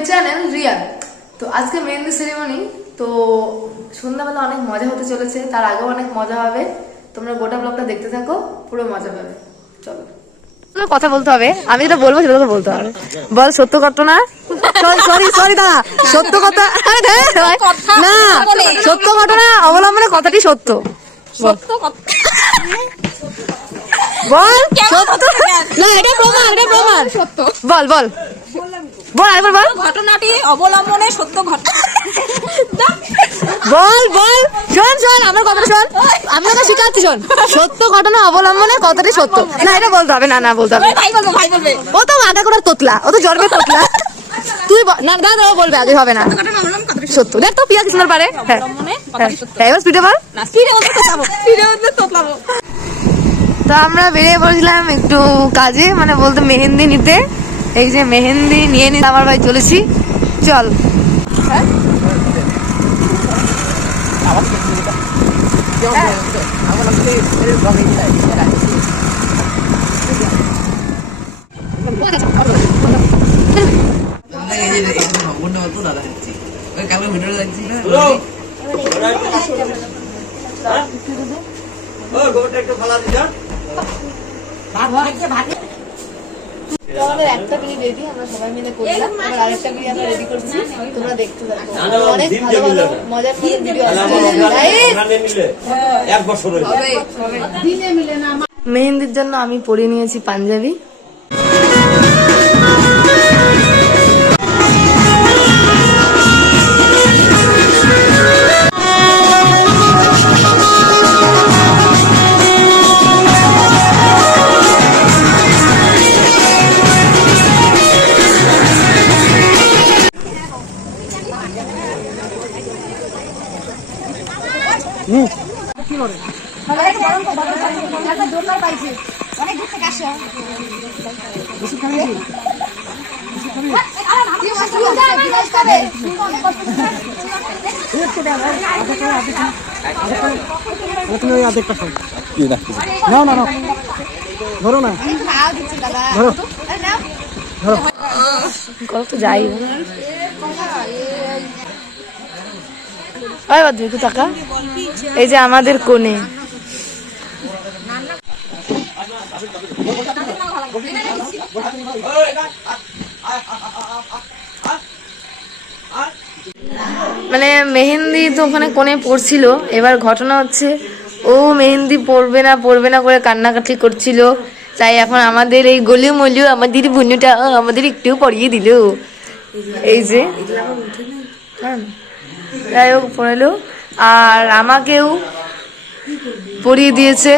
My channel Riya. তো আজকে mehndi ceremony, তো সন্ধ্যাবেলা অনেক মজা হতে চলেছে, তার আগেও অনেক মজা হবে। তোমরা গোটা ব্লগটা দেখতে থাকো, পুরো মজা পাবে। চলো, কথা বলতে হবে, আমি যেটা বলবো সেটা বলতে হবে। বল সত্য ঘটনা। সরি সরি দাদা, সত্য কথা না, সত্য ঘটনা অবলম্বনে কথাটি সত্য। বল সত্য না, এটা প্রমাণ, এটা প্রমাণ সত্য। বল বল বল, আরেকবার বল। ঘটনাটি অবলম্বনে সত্য ঘটনা। বল বল, শোন শোন আমার কথাটা শোন, আমি তোকে শিখাচ্ছি, শোন। সত্য ঘটনা অবলম্বনে কথাটি সত্য। না এটা বলতে হবে, না না বলতে হবে। ভাই বলবো, ভাই বলবে। ও তো আধা করার তোতলা, ও তো জন্মের তোতলা। তুই না দাদা ও বলবে, আগে হবে না। সত্য দেখ তো পিয়া কিসমার পারে। হ্যাঁ এবার স্পিডে বল। তো আমরা বেরিয়ে পড়েছিলাম একটু কাজে, মানে বলতে মেহেন্দি নিতে। এই যে মেহেন্দি নিয়ে নিতে আমার ভাই চলেছি, চল। হ্যাঁ একটা বিড়ি রেডি, আমরা সবাই মিলে করলাম। এবার আরেকটা বিড়ি আমরা রেডি করছি, তোমরা দেখতে থাকো। অনেক ভালো ভালো মজার ভিডিও আসবে। মেহেন্দির জন্য আমি পরে নিয়েছি পাঞ্জাবি। কত যাই টাকা। এই যে আমাদের কোণে মানে মেহেন্দি তো ওখানে কোণে পড়ছিল। এবার ঘটনা হচ্ছে, ও মেহেন্দি পড়বে না করে কান্নাকাটি করছিল। তাই এখন আমাদের এই গলিও মলিও আমাদের বুনুটা আমাদের একটু পড়িয়ে দিল। এই যে যাই হোক পড়ালো, আর আমাকেও পড়িয়ে দিয়েছে।